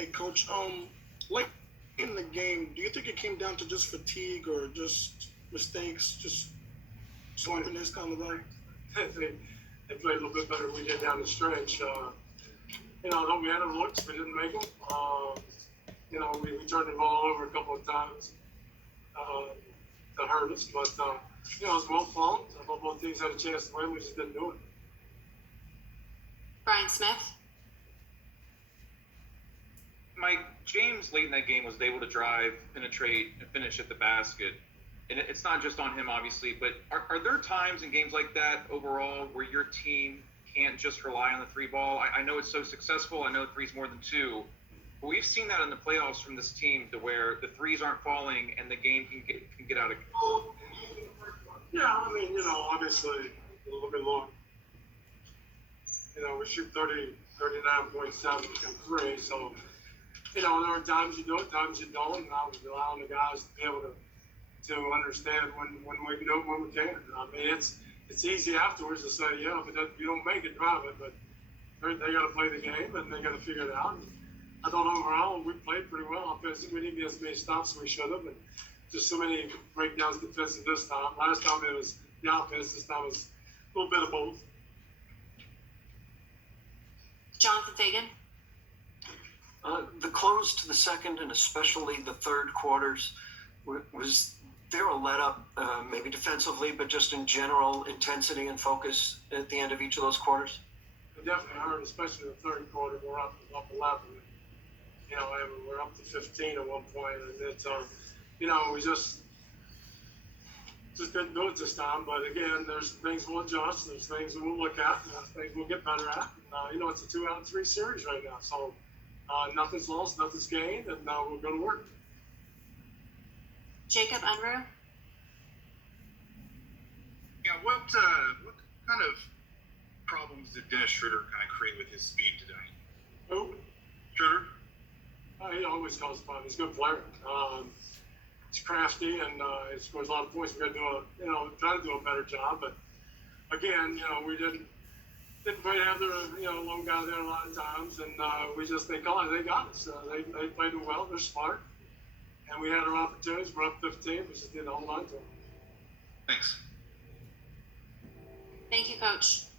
Hey, Coach. Like in the game, do you think it came down to just fatigue or just mistakes, just slumpiness down the road? They played a little bit better when we get down the stretch. Though we had our looks, we didn't make them. We turned the ball over a couple of times to hurt us, but it was well fought. I thought both teams had a chance to win. We just didn't do it. Brian Smith. Mike, James late in that game was able to drive, penetrate, and finish at the basket. And it's not just on him, obviously, but are there times in games like that overall where your team can't just rely on the three ball? I know it's so successful. I know three's more than two. But we've seen that in the playoffs from this team to where the threes aren't falling and the game can get out of control. Yeah, obviously a little bit long. We shoot 39.7 from three, so there are times you do it, times you don't, and I was allowing the guys to be able to understand when we can do it, when we can't. It's easy afterwards to say, yeah, but you don't make it, drive it, but they got to play the game and they got to figure it out. And I thought overall we played pretty well offensively. We didn't get as many stops as we should have, and just so many breakdowns defensive this time. Last time it was the offense, this time it was a little bit of both. Jonathan Fagan. The close to the second and especially the third quarters, was there a let up, maybe defensively, but just in general intensity and focus at the end of each of those quarters? It definitely hurt, especially the third quarter. We're up 11. We're up to 15 at one point, and it's we just didn't do it this time. But again, there's things we'll adjust, there's things we'll look at, and there's things we'll get better at. And, it's a 2-out-of-3 series right now, so nothing's lost, nothing's gained, and we'll go to work. Jacob Unruh. Yeah, what kind of problems did Dennis Schroder kind of create with his speed today? Who? Schroder? He always causes fun. He's a good player. He's crafty and he scores a lot of points. We got to try to do a better job. But again, we didn't quite have their lone guy there a lot of times, and they got us. They played it well. They're smart, and we had our opportunities. We're up 15. We just didn't hold on to them. Thanks. Thank you, Coach.